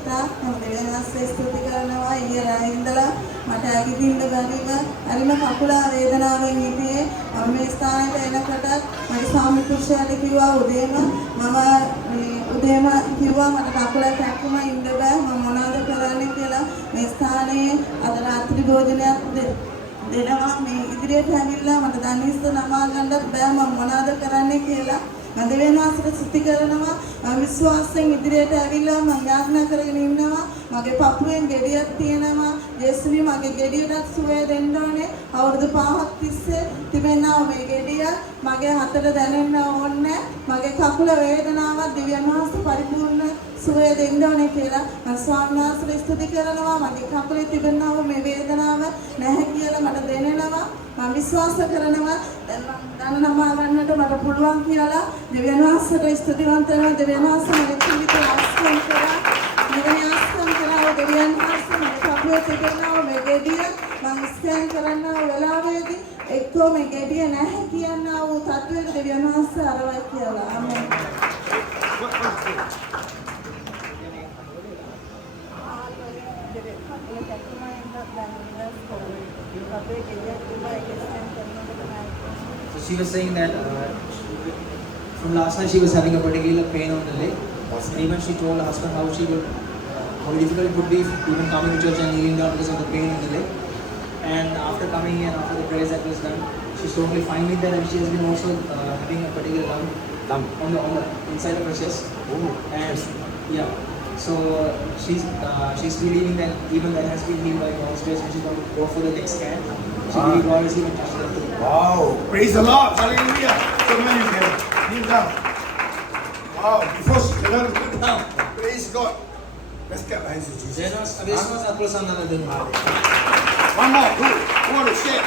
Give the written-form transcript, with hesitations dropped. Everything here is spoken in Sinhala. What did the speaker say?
ගත්තා. වෙනස් ස්තුති කරනවා. ඊයේ ඉඳලා මට ඇගිදින්න බැරිව හරිම කකුල වේදනාවෙන් හිටියේ. මම මේ ස්ථානයට එනකොට මගේ ස්වාමි පුරුෂයාට කිව්වා උදේම කිව්වා මට කකුල කැක්කුම ඉන්න බෑ. මම මොනවද කරන්නේ කියලා මේ ස්ථානයේ අද රාත්‍රී භෝජනයක් දෙනවා. මේ ඉදිරියට ඇවිල්ලා මට දනිස්ස නමා ගන්නත් බෑ. මම මොනවද කරන්නේ කියලා මම දෙවියන්වහන්සේට ස්තුති කරනවා. මම විශ්වාසයෙන් ඉදිරියට ඇවිල්ලා මම යාඥා කරගෙන ඉන්නවා. මගේ පපුවෙන් ගෙඩියක් තියෙනවා. යේසුනි මගේ ගෙඩියට සුවය දෙන්න ඕනේ. අවුරුදු 5ක් තිස්සේ තිබෙනා මේ ගෙඩිය මගේ හතට දැනෙන්න ඕනේ. මගේ කකුල වේදනාවක් දෙවියන්වහන්සේ පරිපූර්ණ සුවය දෙන්න ඕනේ කියලා මම ස්වාමීන් වහන්සේට ස්තුති කරනවා. මගේ කකුලේ තිබෙනා මේ වේදනාව නැහැ කියලා මට දැනෙනවා. මම විශ්වාස කරනවා දැන් මම දන්න නම වන්නට මට පුළුවන් කියලා දෙවියන් වහන්සේට ස්තුතිවන්ත වෙනවා. දෙවියන් වහන්සේ මගේ ජීවිතය ආස්වාද කරා. මෙවැනි ආස්වාද කරා දෙවියන් වහන්සේ මගේ කපුවේ තිබෙනා මේ ගෙඩිය මම ස්කෑන් කරන්න වෙලාවේදී එක්කෝ මේ ගෙඩිය නැහැ කියනවා වූ තත්වයක දෙවියන් වහන්සේ අරවයි කියලා. ආමෙන්. So she was saying that from last night she was having a particular pain on the leg. And even she told her husband how difficult it would be even coming to church and kneeling down because of the pain in the leg. And after coming here and after the prayers that was done, she's totally fine with that, and she has been also having a particular lump on the inside of her chest. And yeah. So she's believing that even that has been healed by God's grace, and she's going to go for the next scan. She believes God is even touched her. Wow, praise the Lord, hallelujah. So now you can kneel down. Wow, before she can kneel down, praise God. Let's get hands to Jesus. One more, who want to share?